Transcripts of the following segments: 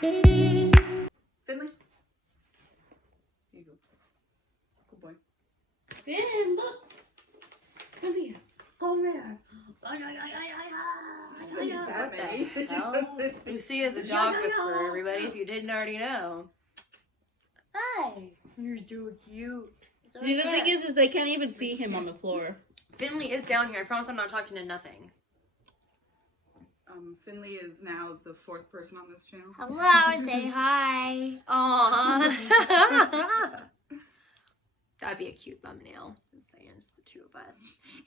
Finley? Here you go. Good boy. Finn, look! Come here. Come here. What the hell? Lucia's a dog whisperer, everybody, if you didn't already know. Hi. You're so cute. The thing is they can't even see him on the floor. Finley is down here. I promise I'm not talking to nothing. Finley is now the 4th person on this channel. Hello, say hi. Aww. That'd be a cute thumbnail. Just saying, it's the 2 of us.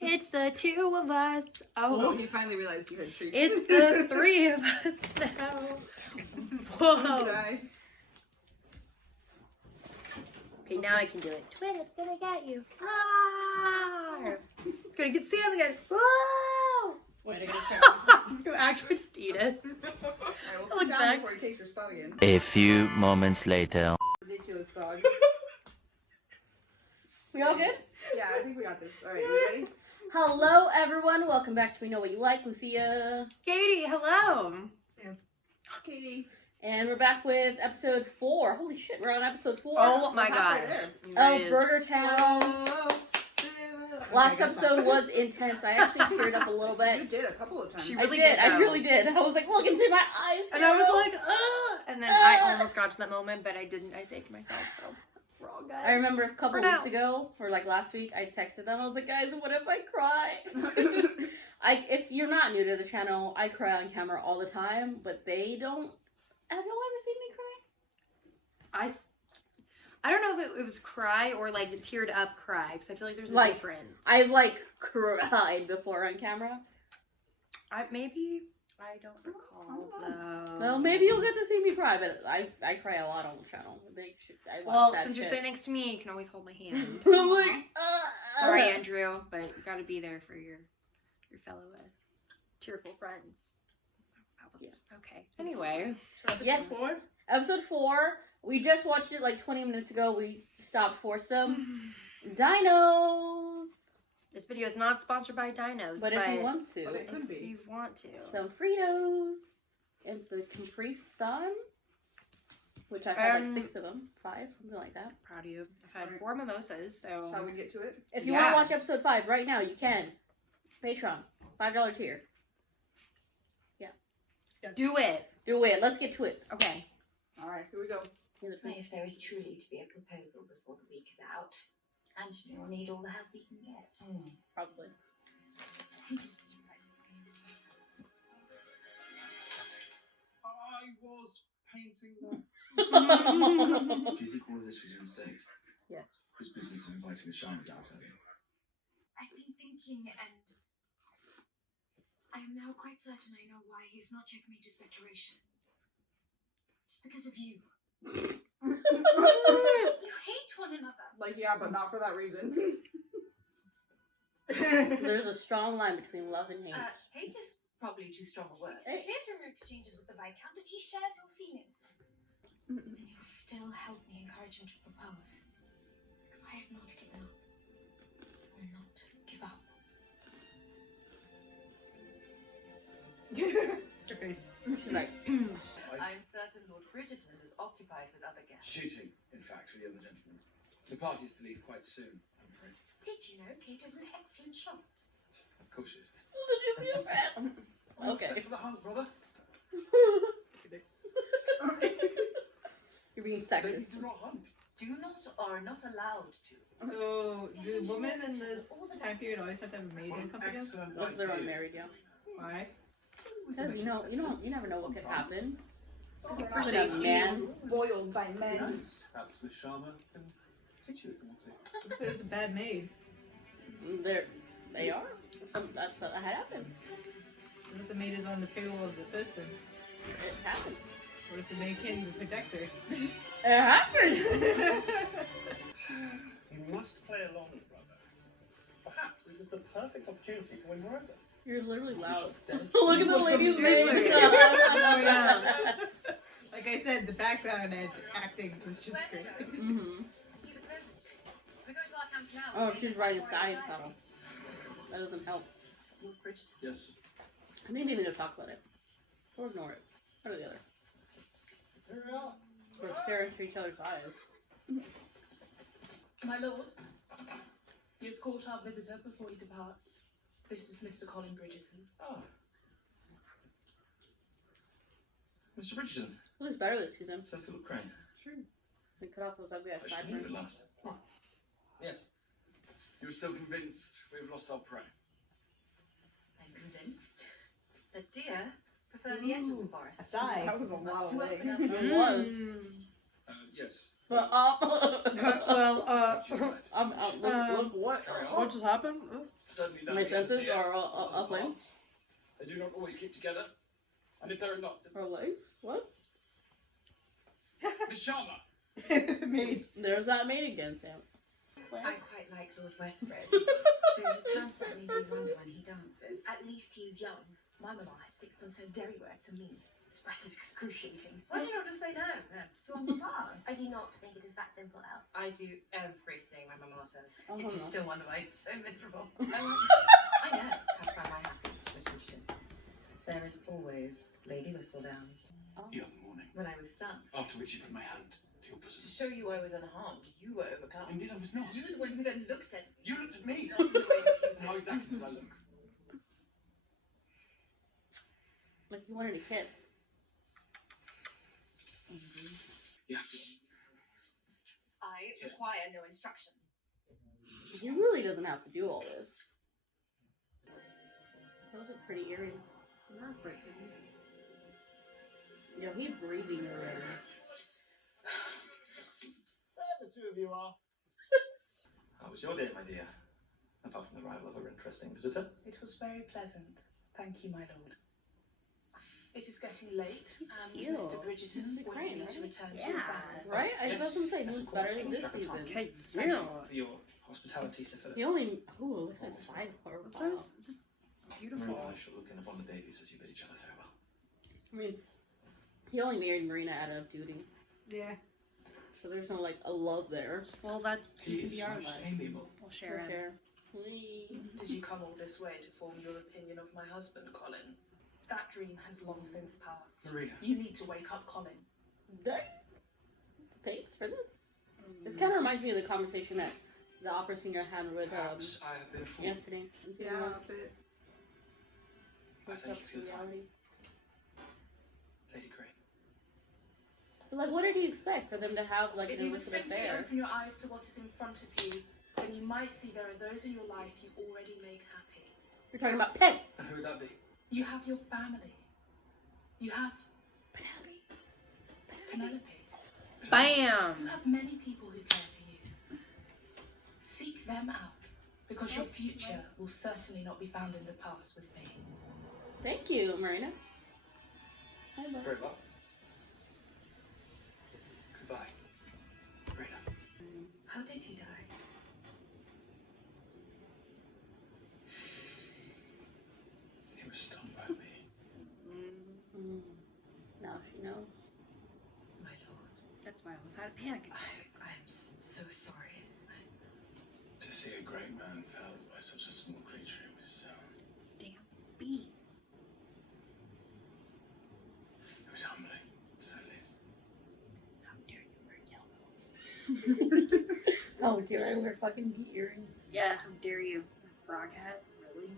It's the 2 of us. Oh, he finally realized you had 3. It's the 3 of us now. Whoa. Okay, now I can do it. Twin, it's gonna get you. Ah! It's gonna get Sam again. Whoa! Wait, I gotta You actually just eat it. Alright, we'll Look sit down back. before you take your spot again. A few moments later. Ridiculous dog. We all good? Yeah, I think we got this. Alright, you ready? Hello, everyone. Welcome back to We Know What You Like, Lucia. Katie, hello. Katie. And we're back with episode 4. Holy shit, we're on episode 4. Oh my We're gosh. halfway there. Oh, It is. BRIDGERTON. Last episode was intense. I actually teared up a little You bit. did a couple of times. She I really did. I though. really did. I was like, look into my eyes. And I was girl. like, ah! And then I almost got to that moment, but I didn't. I saved myself, so we're all good. I remember a couple For weeks now. ago, or like last week, I texted them. I was like, guys, what if I cry? If you're not new to the channel, I cry on camera all the time, but they don't. Have y'all ever seen me cry? I don't know if it was cry or like the teared up cry, because I feel like there's a Like, difference. I've like cried before on camera. I don't recall though. Well, maybe you'll get to see me cry, but I cry a lot on the channel. I watch Well, sad since you're shit. sitting next to me, you can always hold my hand. I'm like, Sorry, Andrew, but you got to be there for your fellow tearful friends. That was okay. Anyway, yes. Episode 4. We just watched it like 20 minutes ago. We stopped for some dinos. this video is not sponsored by Dinos, But if you want to, But it could if be. you want to. some Fritos and some Capri Sun, which I've had like 6 of them, 5, something like that. Proud of you. I've had 4 mimosas, so. Shall we get to it? If you Yeah. want to watch episode 5 right now, you can. Patreon, $5 tier. Do it. Do it. Let's get to it. Okay. Alright, here we go. If there is truly to be a proposal before the week is out, Anthony will need all the help he can get. Probably. I was painting that. Do you think all of this was a mistake? Yes. This business of inviting the shiners out, have you? I've been thinking, and I am now quite certain I know why he has not yet made his declaration. It's because of you. You hate one another. Like, yeah, but not for that reason. There's a strong line between love and hate. Hate is probably too strong a word. It's Hey. clear from your exchanges with the Viscount that he shares your feelings. Then you'll still help me encourage him to propose. Because I have not given up. Will not give up. Your face. She's like, I'm certain Lord Bridgerton is occupied with other guests. Shooting, in fact, with the other gentleman. The party is to leave quite soon, I'm afraid. Did you know Kate is an excellent shot? Of course she is. did you see his head? Okay. Set for the hunt, brother. You're being Ladies sexist. do not hunt. Do not or are not allowed to. So, do women in this time period always have to have a maid accompany them? Excellent What if they're idea. unmarried, yeah? Why? Because you never know what could happen. For With a man. Boiled by men. Perhaps Miss Sharma can teach you if you want to. If it was a bad maid, They are. That happens. what if the maid is on the payroll of the person? It happens. What if the maid can't even protect her? It happens. You must play along, brother. Perhaps it was the perfect opportunity to win her over. You're literally loud. Look Look at the lady's name. Oh, yeah. Like I said, the background acting was just great. Mm-hmm. Oh, she's riding a sky tunnel. That doesn't help. Lord Bridgerton. Yes. I think they need to talk about it. Or ignore it. Or the other. We're staring into each other's eyes. My lord, you've caught our visitor before he departs. This is Mr. Colin Bridgerton. Oh. Mr. Bridgerton, Who is better this season? Sir Philip Crane. True. We cut off those ugly ass I side should know it burns. last. Yes. You were still convinced we've lost our prey. I'm convinced that deer prefer the edge of the forest. A sigh. That was a lot of leg. It was. Yes. But, look what? Carry on. What just happened? Certainly not My the end of senses the are earth. aflame. They do not always keep together. And if they're not, Her legs? What? Miss Sharma! Me. There's that mate again, Sam. I quite like Lord Westbridge, though his hands certainly do wonder when he dances. At least he's young. My mamma has fixed on Sir Derryworth for me. His breath is excruciating. Why do you not just say no, then? To our papas? I do not think it is that simple, Elle. I do everything my mama says. Oh, If you no. still wonder why I'm so miserable. I know. Catch my happiness, Miss Bridgerton. There is always Lady Whistledown. The other morning, When I was stung. after which you put my hand to your To bosom. show you I was unharmed, you were overcome. Indeed, I was not. You were the one who then looked at me. You looked at me. Not in the way that you How did. exactly did I look? Like you wanted a kiss. Yeah. I require no instruction. He really doesn't have to do all this. Those are pretty earrings. Not breaking. Yo, he breathing already. There the two of you are. How was your day, my dear? Apart from the arrival of our interesting visitor. It was very pleasant. Thank you, my lord. It is getting late, and cute. Mr. Bridgerton Mr. will Crane, need to right? return to your family. Right? I Yes. was gonna say he Yes, looks of course. better this Dr. season. Okay, Thank you yeah. for your hospitality, Sir Philip. He only look at his side part. So Wow. it's just beautiful. Marina and I shall look in upon the babies as you bid each other farewell. I mean, he only married Marina out of duty, Yeah. so there's no like a love there. Well, that's He can is be our most life. amiable. We'll share it. Did you come all this way to form your opinion of my husband, Colin? That dream has long since passed. Marina. You need to wake up, Colin. Thanks for this. This kind of reminds me of the conversation that the opera singer had with Perhaps I have been a fool. Anthony. Yeah, but I What's thank up you to for your time, reality? Lady Crane. But, like, what did he expect for them to have like If an you would illicit simply affair? open your eyes to what is in front of you, then you might see there are those in your life you already make happy. You're talking about Penn. And who would that be? You have your family. You have Penelope. You Bam! have many people who care for you. Seek them out, because your future will certainly not be found in the past with me. Thank you, Marina. Hi, bud. Very well. Goodbye. Marina. How did he die? He was stung by a bee. Mm. Now she knows. My lord, That's why I almost had a panic attack. I'm so sorry. To see a great man felled by such a small creature, it was, Damn bees. it was humbling, to say the least. How dare you wear yellow? Oh dear, I wear fucking bee earrings. Yeah, how dare you? A frog hat? Really? I'm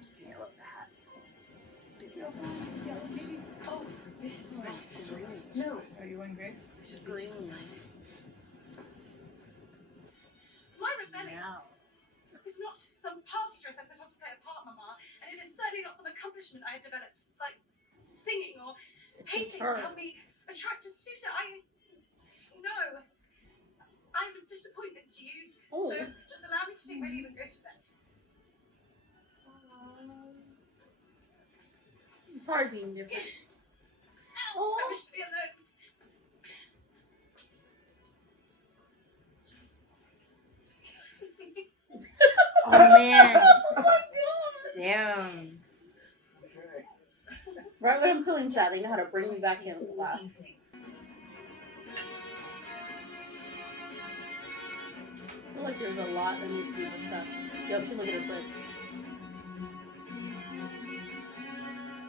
just gonna yell at the hat. Did you also want yellow maybe? Oh, this is right. So No. are you wearing gray? Green. My rebellion Now. is not some party dress I put on to play a part, Mama, and it is certainly not some accomplishment I have developed, like singing or It's just painting her. to help me attract a suitor. No. I'm a disappointment to you, Oh. so just allow me to take my leave and go to bed. It's hard being different. I wish to be alone. Oh man. Damn. Right when I'm feeling sad, they know how to bring me back in with laughs. I feel like there's a lot that needs to be discussed. Yo, see, look at his lips.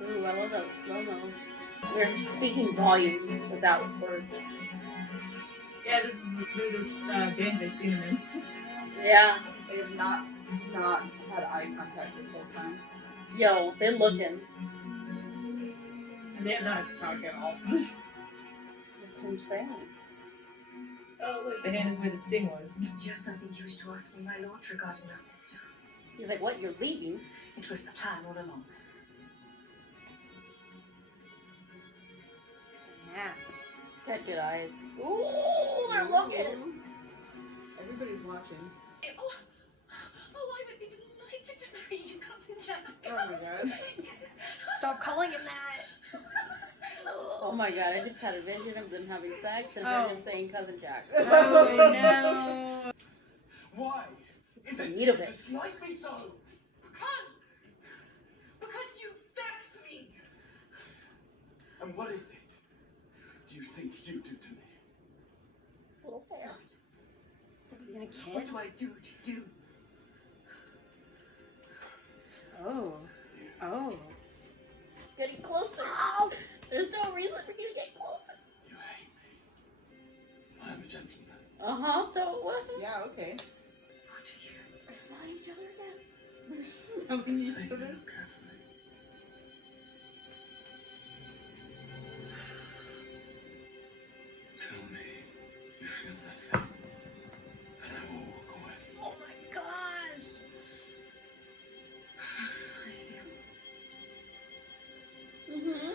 Ooh, I love that slow-mo. They're speaking volumes without words. Yeah, this is the smoothest dance I've seen him in. Yeah. They have not had eye contact this whole time. Yo, they looking. And they have not talked at all. That's what I'm saying. Oh, look, the hand is where the sting was. Do you have something you wish to ask me, my lord, regarding our sister? He's like, what, you're leaving? It was the plan all along. Snap. He's got good eyes. Ooh, they're looking. Everybody's watching. I would be delighted to marry you, cousin Jack. Oh my god. Stop calling him that. Oh my god, I just had a vision of them having sex and Oh. her just saying Cousin Jack. Oh no. Why? It's the meat of it. Dislike me so? Because you vex me. And what is it? Do you think you do to me? Little hair. Are we gonna What kiss? do I do to you? Oh. Oh. Getting closer. Ow! There's no reason for you to get closer. You hate me. I am a gentleman. Uh-huh, so what? Yeah, okay. What are you? We're smiling each other again. They're smelling each Think other. carefully. Tell me you feel nothing, and I will walk away. Oh my gosh. I feel. Mm-hmm.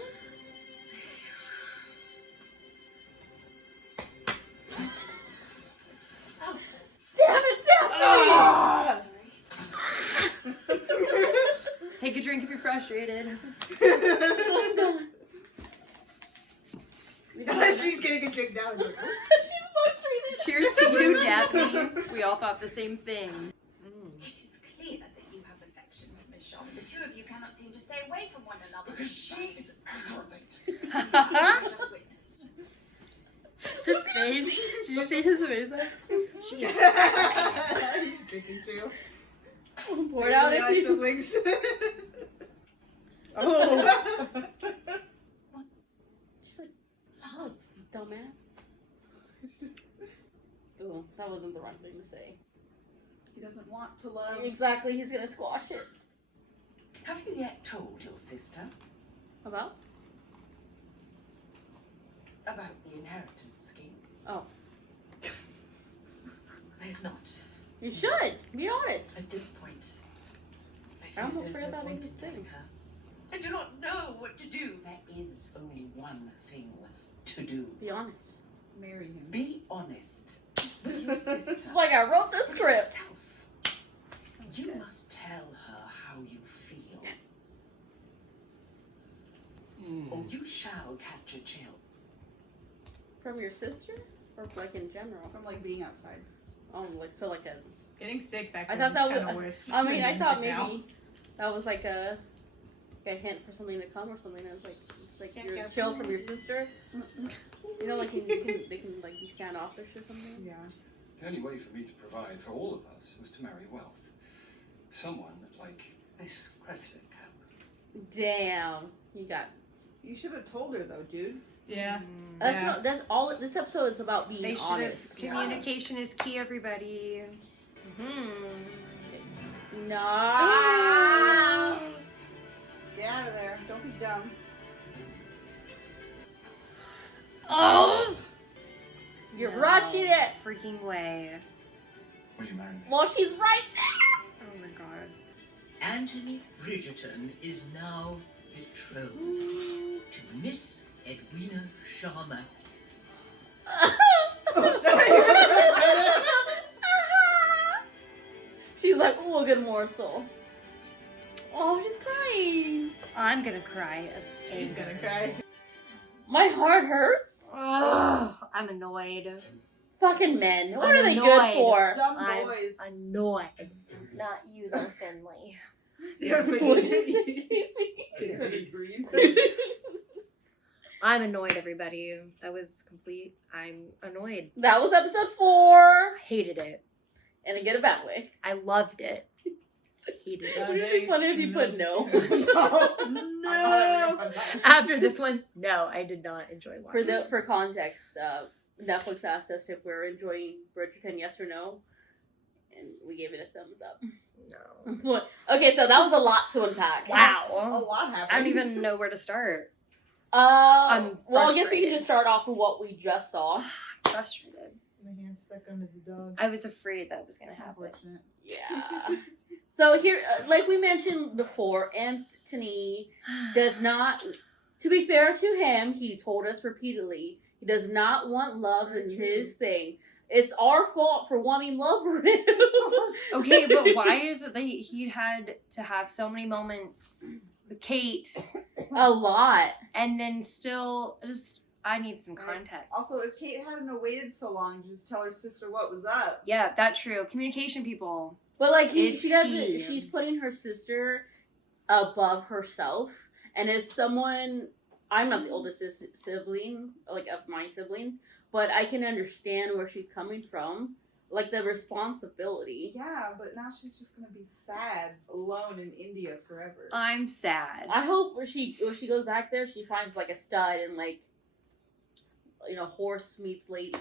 Damn it, Ah! Take a drink if you're frustrated. I'm done. She's getting a drink now. She's frustrated. Cheers to you, Daphne. We all thought the same thing. It is clear that you have affection for Miss Shaw, but the two of you cannot seem to stay away from one another. Because she is aggravating. You just witnessed. His face. Did you see his face? He's drinking too. Pour it out They're if really you... siblings. Oh. She's like, oh, dumbass. Ooh, that wasn't the right thing to say. He doesn't want to love. Exactly, he's gonna squash it. Have you yet told your sister About? about the inheritance scheme? Oh. I have not. You should, be honest. At this point, I I fear almost there's forgot no that point he was in telling thing. her. I do not know what to do. There is only one thing to do. Be honest. Marry him. Be honest with your sister. It's like I wrote the script. You must tell her how you feel. Yes. Or you shall catch a chill. From your sister? Or like in general? From like being outside. Oh, like, so like a... Getting sick back I then thought that was kind was... of worse. I mean, I than thought now. maybe that was like a hint for something to come or something. I was like, it's like Can't you're get chill from from your sister. You know, like they can like be standoffish or something. Yeah. The only way for me to provide for all of us was to marry wealth. Someone like Miss Cressler Cap. Damn, you got. You should have told her though, dude. Yeah. That's Yeah. not. That's all. This episode is about being They should honest. have. Communication is key, everybody. No. Get out of there. Don't be dumb. Oh. You're No rushing it. Freaking way. will you marry me? Well, she's right there. Oh my god. Anthony Bridgerton is now betrothed to Miss Edwina Sharma. She's like, ooh, a good morsel. Oh, she's crying. I'm gonna cry. She's gonna cry. My heart hurts. Oh, I'm annoyed. Fucking men. What I'm are they annoyed. good for? Dumb I'm boys. annoyed. Not you, though, Finley. What did you say, Casey? I'm annoyed, everybody. That was complete. I'm annoyed. That was episode 4. Hated it. And in a bad way. I loved it. Hated hated it. Would it be funny if you put no? No. After this one, no, I did not enjoy watching. For context, Netflix asked us if we're enjoying Bridgerton, yes or no, and we gave it a thumbs up. No. Okay, so that was a lot to unpack. A Wow. lot happened. I don't even know where to start. Well, I guess we frustrated. can just start off with what we just saw. Frustrated. My hand stuck under the dog. I was afraid that was going to happen. Unfortunate. Yeah. So here, like we mentioned before, Anthony does not, to be fair to him, he told us repeatedly, he does not want love in his thing. It's our fault for wanting love for him. Okay, but why is it that he had to have so many moments with Kate? A lot. And then still, just, I need some context. Also, if Kate hadn't waited so long, just tell her sister what was up. Yeah, that's true. Communication, people. But like It's she doesn't. key. She's putting her sister above herself, and as someone, I'm not the oldest sibling, like of my siblings, but I can understand where she's coming from, like the responsibility. Yeah, but now she's just gonna be sad, alone in India forever. I'm sad. I hope when she goes back there, she finds like a stud and like, you know, horse meets lady.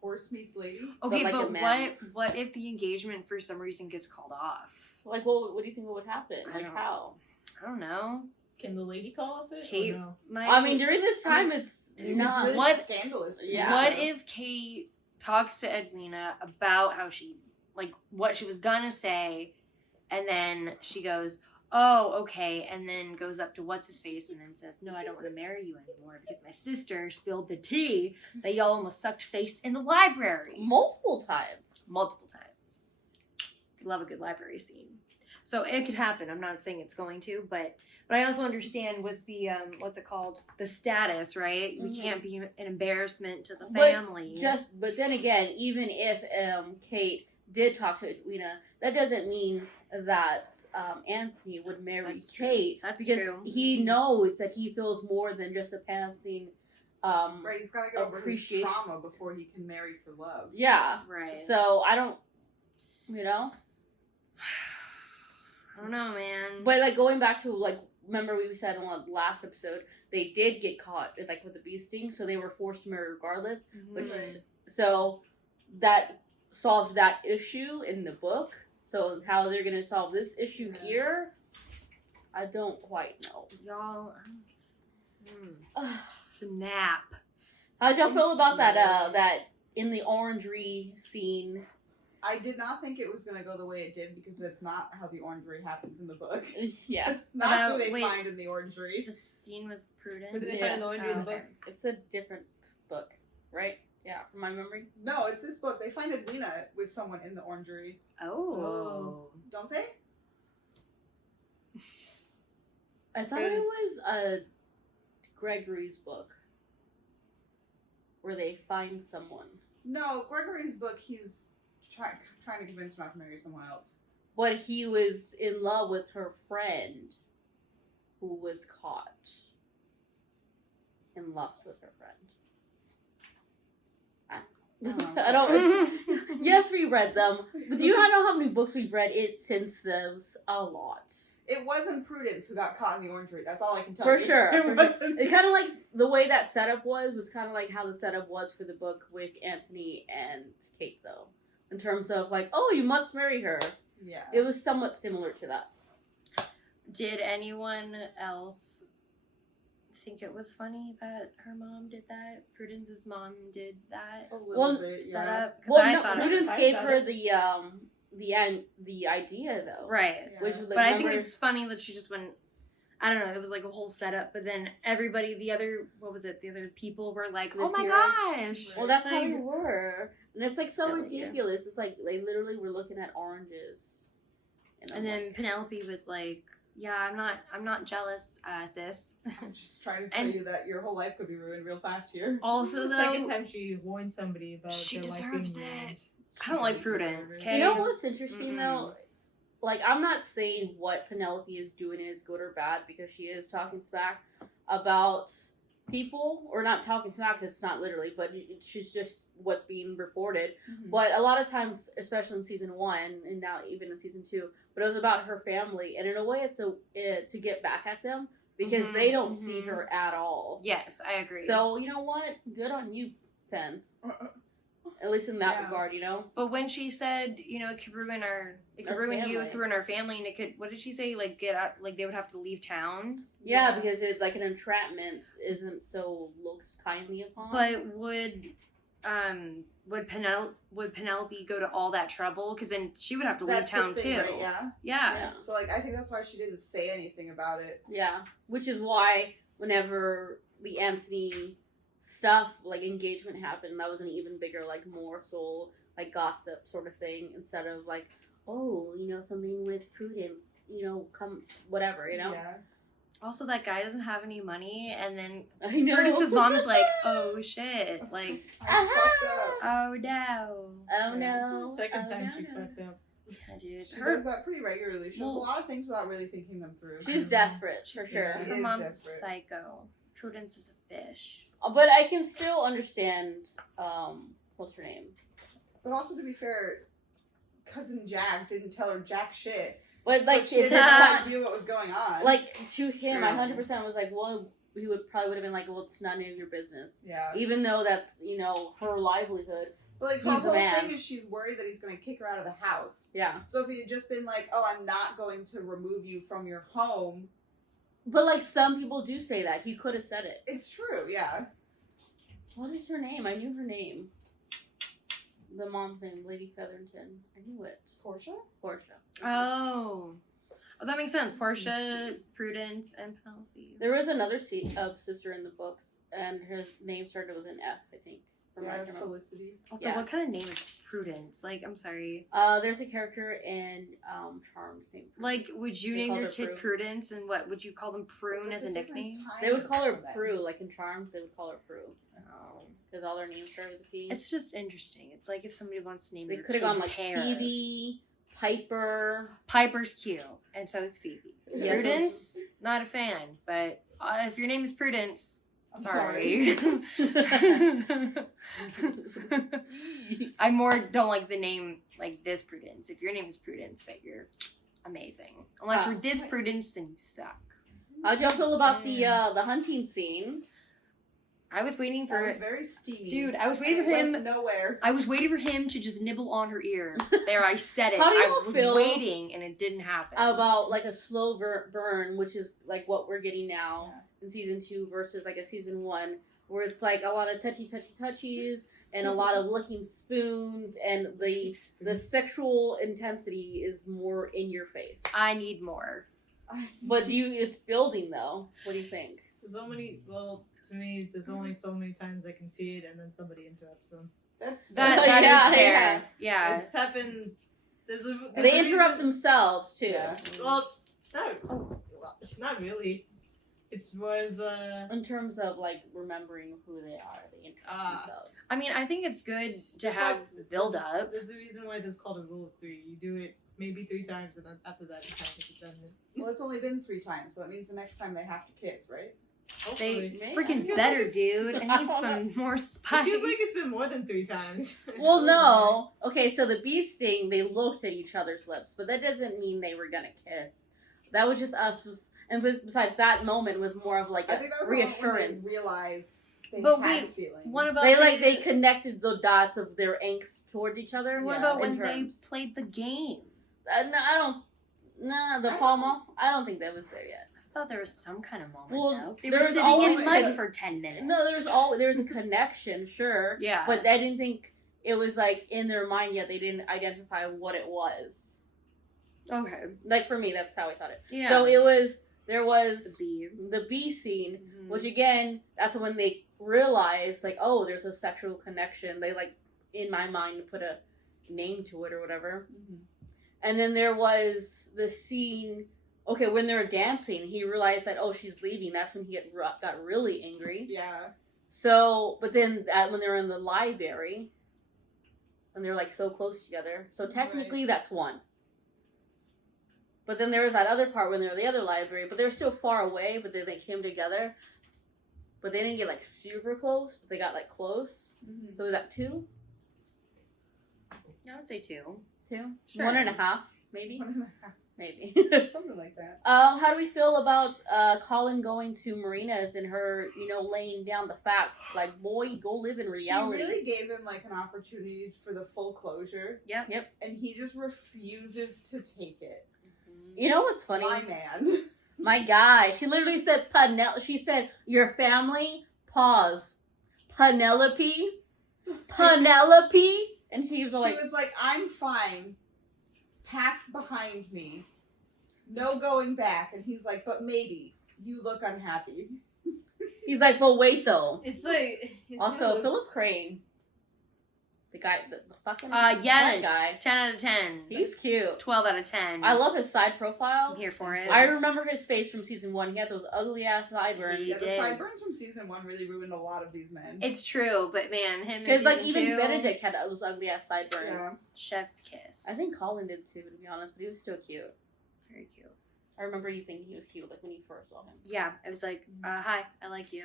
Horse meets lady. Okay, like a but man. what if the engagement for some reason gets called off? Like, what do you think would happen? I Like don't- how? I don't know. Can the lady call off it? Kate, Or no? I mean, during this time, it's It's not. really What- scandalous. to me, Yeah. What so. if Kate talks to Edwina about how she, like, what she was gonna say, and then she goes, oh, okay, and then goes up to what's-his-face and then says, no, I don't want to marry you anymore because my sister spilled the tea that y'all almost sucked face in the library. Multiple times. Multiple times. Love a good library scene. So it could happen. I'm not saying it's going to, but I also understand with the what's it called, the status, right? We Mhm. can't be an embarrassment to the But family. But then again, even if Kate did talk to Edwina, that doesn't mean that Anthony would marry That's true. Kate. That's because true. he knows that he feels more than just a passing. Right, he's gotta get over his appreciation. trauma before he can marry for love. Yeah. Right. So I don't, you know. I don't know, man. But like going back to like, remember we said on the last episode, they did get caught like with the bee sting, so they were forced to marry regardless. Which Right. so that solved that issue in the book. So how they're gonna solve this issue here, I don't quite know. Y'all, snap. How'd y'all feel about that in the orangery scene? I did not think it was gonna go the way it did because that's not how the orangery happens in the book. Yeah, That's not who About- they wait. find in the orangery. The scene with Prudence. What did they Yeah. find in the laundry in the book? it's a different book, right? Yeah, from my memory. No, it's this book. They find Edwina with someone in the orangery, Oh. don't they? I thought it was Gregory's book where they find someone. No, Gregory's book. He's trying to convince her not to marry someone else. But he was in love with her friend who was caught in lust with her friend. I don't. Yes, we read them. But do you not know how many books we've read it since those? A lot. It wasn't Prudence who got caught in the orangery. That's all I can tell For you. sure. It for sure. wasn't. It's kind of like the way that setup was kind of like how the setup was for the book with Anthony and Kate, though. In terms of like, oh, you must marry her. Yeah. It was somewhat similar to that. Did anyone else think it was funny that her mom did that? Prudence's mom did that A little Well, bit, set yeah. up? 'Cause Well, I no, thought it Prudence was- gave I her thought the idea though. Right. Yeah. Which was, like, But I think remember- it's funny that she just went, I don't know, it was like a whole setup, but then everybody, the other people were like, The oh my parents. gosh. Well, that's how Like, they were, and it's like so Silly, yeah. ridiculous. It's like they literally were looking at oranges, I'm And then like, Penelope was like, yeah, I'm not jealous, sis. I'm just trying to tell And- you that your whole life could be ruined real fast here. Also, This is the though, second time she warned somebody about She their life deserves being it. ruined. I don't like She Prudence, deserves it. okay? you know what's interesting Mm-mm. though? Like, I'm not saying what Penelope is doing is good or bad because she is talking smack about people, or not talking smack because it's not literally, but she's just what's being reported. Mhm. But a lot of times, especially in season 1 and now even in season 2, but it was about her family, and in a way, it's to get back at them because they don't see her at all. Yes, I agree. So you know what? Good on you, Penn. At least in that Yeah. regard, you know. But when she said, you know, it could ruin it could Our ruin you, family. it could ruin our family, and it could, what did she say? Like, get out, like, they would have to leave town. Yeah, because it like an entrapment isn't so looked kindly upon. But would Penelope go to all that trouble? Because then she would have to leave That's town the thing, too. right? Yeah. Yeah. So like, I think that's why she didn't say anything about it. Yeah, which is why whenever the Anthony stuff, like engagement happened, that was an even bigger, like morsel, like gossip sort of thing, instead of like, oh, you know, something with Prudence, you know, come, whatever, you know? Yeah. Also, that guy doesn't have any money, and then I know. Prudence's mom is like, oh shit, like, I fucked up. oh no. Oh no. This is the second Oh, time no, she no. fucked up. Yeah, dude. She does that pretty regularly. She does a Well- lot of things without really thinking them through. She's desperate, for She's- sure. She Her is mom's desperate. a psycho. Prudence is a bitch. But I can still understand, what's her name? But also, to be fair, cousin Jack didn't tell her jack shit. But So like, she had it's no not, idea what was going on. like, to him, I True. 100% was like, well, he would have been like, well, it's none of your business. yeah. Even though that's, you know, her livelihood. But like, her He's the whole man. thing is she's worried that he's going to kick her out of the house. Yeah. So if he had just been like, oh, I'm not going to remove you from your home, But like, some people do say that. He could have said it. it's true, yeah. What is her name? I knew her name. The mom's name, Lady Featherington. I knew it. Portia? Portia. Oh, that makes sense. Portia, Prudence, and Penelope. There was another sister in the books, and her name started with an F, I think. From what I Yeah, can remember. Felicity. Also, Yeah. what kind of name is Prudence? Like, I'm sorry. There's a character in Charmed named Like, Prudence. would you They name called your her kid Prue. Prudence, and what would you call them? Prune It's as a different nickname? time They would call her for them. Prue, like in Charmed, they would call her Prue. Oh. Because all their names started with a P. It's just interesting. It's like if somebody wants to name They their could kid have gone like Pear. Phoebe, Piper. Piper's cute, and so is Phoebe. Yeah, so Prudence, not a fan, but if your name is Prudence, I'm sorry. I more don't like the name like this Prudence. If your name is Prudence, but you're amazing. Unless Wow. you're this Prudence, then you suck. How'd y'all feel about the hunting scene? I was waiting That for was very steamy. dude. I was waiting for It went him. nowhere. I was waiting for him to just nibble on her ear. There, I said it. How do I y'all was feel waiting, and it didn't happen. About like a slow burn, which is like what we're getting now in season 2 versus like a season 1, where it's like a lot of touchies and a lot of licking spoons, and the sexual intensity is more in your face. I need more. But it's building though. What do you think? There's so many. Well, to me, there's only so many times I can see it, and then somebody interrupts them. That's That fair. is Yeah, fair. Yeah. It's happened. There's a They reason- interrupt themselves too. Yeah. Well, not really. It was In terms of like remembering who they are, they interrupt themselves. I mean, I think it's good to That's have why- build up. There's a reason why there's called a rule of 3. You do it maybe 3 times, and then after that, you can't get it done. Well, it's only been 3 times, so that means the next time they have to kiss, right? They Hopefully. freaking Yeah. better, dude. I need some more It spice. feels like it's been more than 3 times. Well, no. Okay, so the bee sting, they looked at each other's lips, but that doesn't mean they were gonna kiss. That was just us. And besides, that moment was more of like I a think that was the moment when reassurance. they realized they But had wait, feelings. what about They connected the dots of their angst towards each other. What Yeah, about in when terms. they played the game? No, I don't. Nah, the Palma. I don't think that was there yet. I thought there was some kind of moment. Well, though. They there were was sitting always in mud like- for 10 minutes. No, there's a connection, sure. Yeah. But I didn't think it was like in their mind yet. They didn't identify what it was. Okay. Like for me, that's how I thought it. Yeah. So there was B. the B scene, Mhm. which again, that's when they realized like, oh, there's a sexual connection. They like, in my mind, put a name to it or whatever. Mhm. And then there was the scene. Okay, when they were dancing, he realized that she's leaving. That's when he got really angry. Yeah. So, but then when they were in the library, and they're like so close together. So technically, that's one. But then there was that other part when they were in the other library, but they were still far away. But then they came together. but they didn't get like super close, but they got like close. Mhm. So was that 2? I would say 2. 2? Sure. 1.5, maybe? 1.5. Maybe. Something like that. How do we feel about Colin going to Marina's and her, laying down the facts? Like, boy, go live in reality. She really gave him like an opportunity for the full closure. Yep. And he just refuses to take it. You know what's funny? My man. My guy. She literally said She said, your family, pause. Penelope? And he was like... She was like, I'm fine. Pass behind me. No going back. And he's like, but maybe. You look unhappy. He's like, but wait though. It's like Also, Philip Crane. The guy, the fucking Yes. guy. 10 out of 10. He's cute. 12 out of 10. I love his side profile. I'm here for it. I remember his face from season 1. He had those ugly ass sideburns. Yeah, the did. sideburns from season 1 really ruined a lot of these men. It's true, but man, him Because in like season even 2, Benedict had those ugly ass sideburns. Yeah. chef's kiss. I think Colin did too, to be honest, but he was still cute. very cute. I remember you thinking he was cute, like when you first saw him. Yeah, I was like, hi, I like you.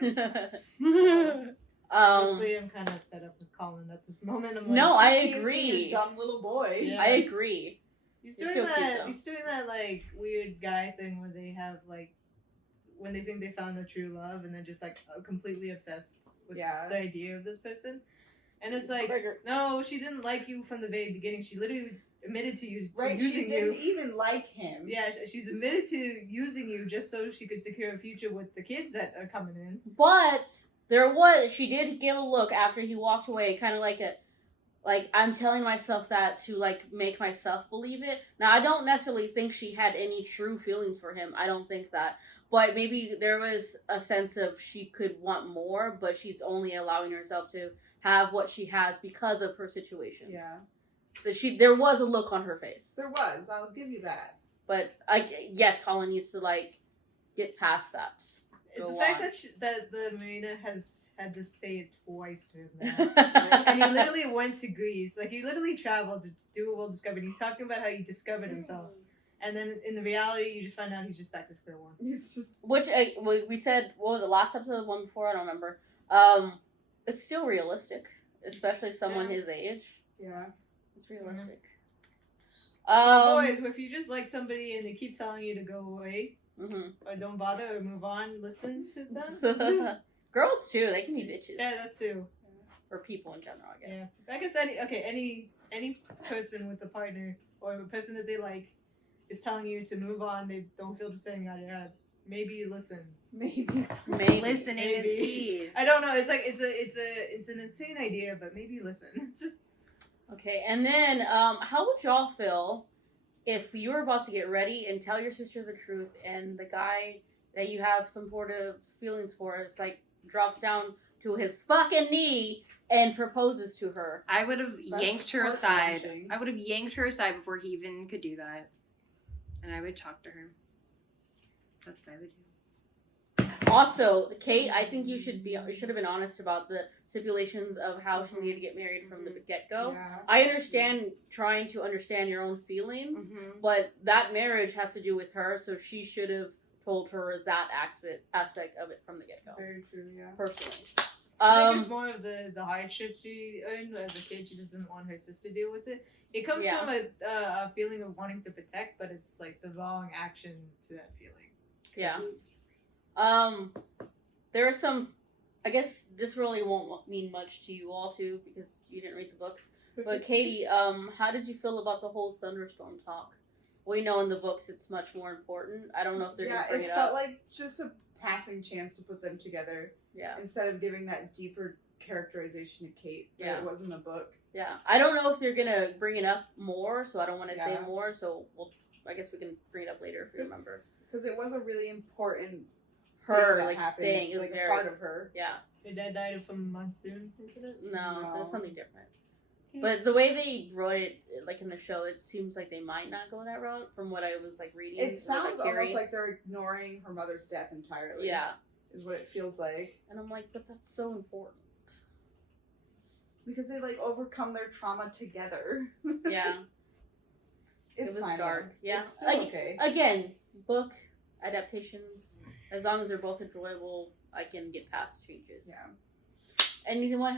Honestly, I'm kind of fed up with Colin at this moment. I'm like, No, I He's agree. being a dumb little boy. Yeah. I agree. He's He's doing so cute, that. though. He's doing that like weird guy thing where they have like when they think they found the true love, and they're just like completely obsessed with Yeah. the idea of this person. And it's like, no, she didn't like you from the very beginning. She literally admitted to you to Right? She using didn't you. even like him. Yeah, she's admitted to using you just so she could secure a future with the kids that are coming in. But she did give a look after he walked away, kind of like I'm telling myself that to like make myself believe it. Now I don't necessarily think she had any true feelings for him. I don't think that. But maybe there was a sense of she could want more, but she's only allowing herself to have what she has because of her situation. Yeah. There was a look on her face. There was. I'll give you that. But yes, Colin needs to like get past that. The Go fact on. that the Marina has had to say it twice to him now. And he literally went to Greece. Like, he literally traveled to do a world discovery. He's talking about how he discovered himself. And then in the reality, you just find out he's just back to square one. He's just. Which we said, what was it, last episode, the one before, I don't remember. It's still realistic, especially someone his age. Yeah. It's realistic. Boys, if you just like somebody and they keep telling you to go away, mhm. or don't bother, or move on, listen to them. Girls too, they can be bitches. Yeah, that too. Or people in general, I guess. Yeah. I guess any person with a partner or a person that they like is telling you to move on, they don't feel the same, maybe listen. Maybe. Listening is Maybe. key. I don't know. It's like it's an insane idea, but maybe listen. It's just Okay, and then how would y'all feel if you were about to get ready and tell your sister the truth, and the guy that you have some sort of feelings for is like drops down to his fucking knee and proposes to her? I would have That's yanked her heart aside. wrenching. I would have yanked her aside before he even could do that. And I would talk to her. That's what I would do. Also, Kate, I think you should have been honest about the stipulations of how she needed to get married from the get-go. Yeah. I understand trying to understand your own feelings, but that marriage has to do with her, so she should have told her that aspect of it from the get-go. Very true. Yeah. Personally. I think it's more of the hardship she earned as a kid. She doesn't want her sister to deal with it. It comes Yeah. from a feeling of wanting to protect, but it's like the wrong action to that feeling. Yeah. There are some, I guess this really won't mean much to you all too, because you didn't read the books. But Katie, how did you feel about the whole thunderstorm talk? We know in the books it's much more important. I don't know if they're going to bring it felt up. like just a passing chance to put them together. Yeah. Instead of giving that deeper characterization to Kate that Yeah. it was in the book. Yeah. I don't know if they're going to bring it up more, so I don't want to say Yeah. more, so I guess we can bring it up later if we remember. Because it was a really important Her, that like, happened, thing is like very... a part of her. Yeah. Her dad died from a monsoon incident? No, so No. it's something different. But the way they wrote it, like in the show, it seems like they might not go that route from what I was like reading. It or, sounds like, hearing. almost like they're ignoring her mother's death entirely. Yeah. Is what it feels like. And I'm like, but that's so important. Because they like overcome their trauma together. Yeah. It's It was fine, dark. though. Yeah. It's still okay. Again, book, adaptations. As long as they're both enjoyable, I can get past changes. Yeah. Anyone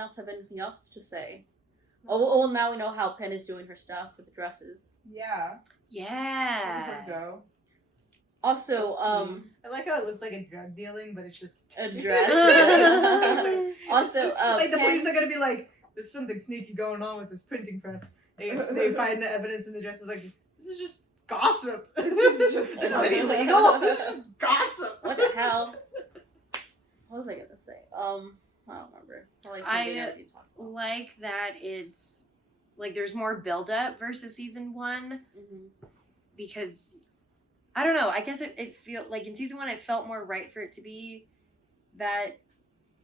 else have anything else to say? Oh, well, now we know how Penn is doing her stuff with the dresses. Yeah. Yeah. Let her go. Also, I like how it looks like a drug dealing, but it's just a dress. Also, like the Penn- police are gonna be like, "There's something sneaky going on with this printing press." They find the evidence in the dress. Is like, this is just gossip. This is just illegal. This is gossip. What the hell? What was I gonna say? I don't remember. Probably something I you talked about. like that it's like there's more build-up versus season 1 because I don't know. I guess it feel like in season 1 it felt more right for it to be that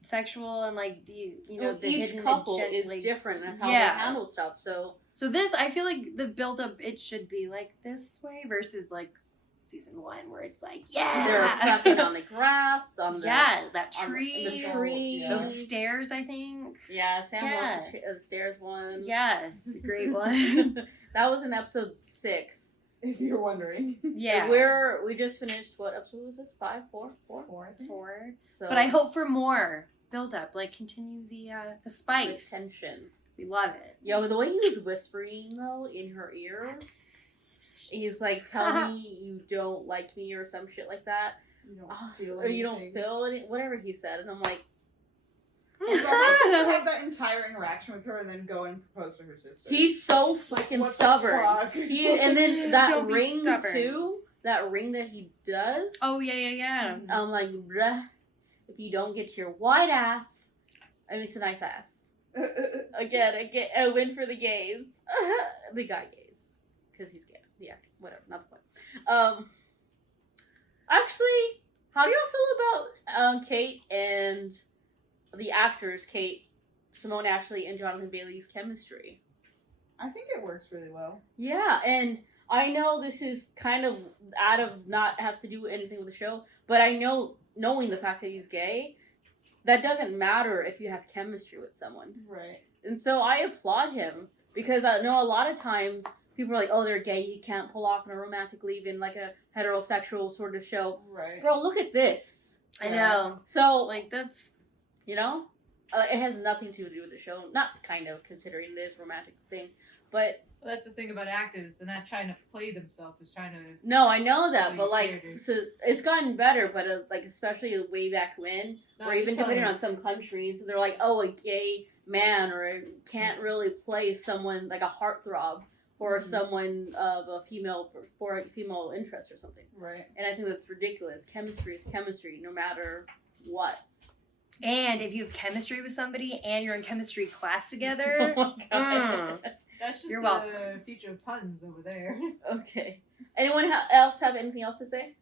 sexual and like the the each hidden couple agenda, is like, different in how yeah. they handle stuff. So this I feel like the build-up it should be like this way versus like season 1 where it's like they're fucking on the grass, on the that on tree, the tree, those stairs. I think Sam Yeah. loves the stairs one. yeah, it's a great one. That was in episode 6. If you're wondering. Yeah, We just finished. What episode was this? 5, 4, 4, 4, I think. 4. So, But I hope for more build up, like continue the the spice. tension. We love it. Yo, the way he was whispering though in her ear, he's like, "Tell me you don't like me" or some shit like that. You don't Oh, feel or you don't anything. feel any, whatever he said, and I'm like, He's almost have that entire interaction with her and then go and propose to her sister. he's so Like, fucking what the stubborn. fuck? And then that Don't be ring stubborn. too. That ring that he does. Oh yeah. I'm like, bruh, if you don't get your white ass, I mean, it's a nice ass. Again, a win for the gays. The guy gays. Because he's gay. Yeah, whatever, not the point. Actually, how do y'all feel about Kate and the actors, Kate, Simone Ashley, and Jonathan Bailey's chemistry? I think it works really well. Yeah, and I know this is kind of out of not have to do anything with the show, but I know, knowing the fact that he's gay, that doesn't matter if you have chemistry with someone. Right. And so I applaud him, because I know a lot of times people are like, oh, they're gay, he can't pull off on a romantic lead in like a heterosexual sort of show. Right. Bro, look at this. I know. So, Like that's you know, it has nothing to do with the show. Not kind of, considering this romantic thing. But, Well, that's the thing about actors. They're not trying to play themselves. They're trying to. no, I know that, Play but like, characters. so it's gotten better, but like, especially way back when, No, or I'm even just telling depending you. on some countries, they're like, oh, a gay man or can't really play someone like a heartthrob or someone of a female for a female interest or something. Right. And I think that's ridiculous. Chemistry is chemistry, no matter what. and if you have chemistry with somebody and you're in chemistry class together, Oh my god. That's just You're the welcome. future of puns over there. Okay. Anyone else have anything else to say?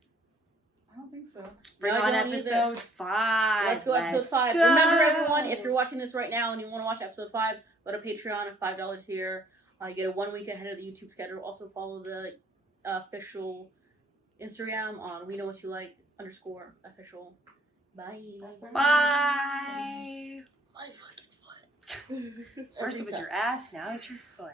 I don't think so. bring No, I on don't episode 5. Let's go episode 5. go. Remember, everyone, if you're watching this right now and you want to watch episode 5, go to Patreon at $5 tier. You get a 1 week ahead of the YouTube schedule. Also follow the official Instagram on We Know What You Like _official. Bye. Bye. My fucking foot. First it was your ass, now it's your foot.